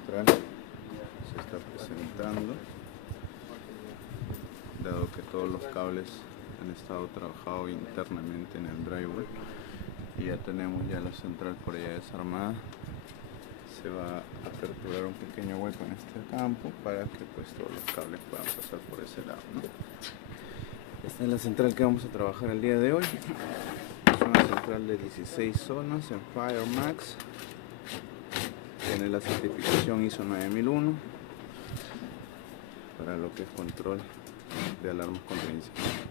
central se está presentando, dado que todos los cables han estado trabajados internamente en el drywall y ya tenemos la central por allá desarmada. Se va a aperturar un pequeño hueco en este campo para que pues todos los cables puedan pasar por ese lado, ¿no? Esta es la central que vamos a trabajar el día de hoy. Es una central de 16 zonas en FireMax. Tiene la certificación ISO 9001 para lo que es control de alarmas contra incendios.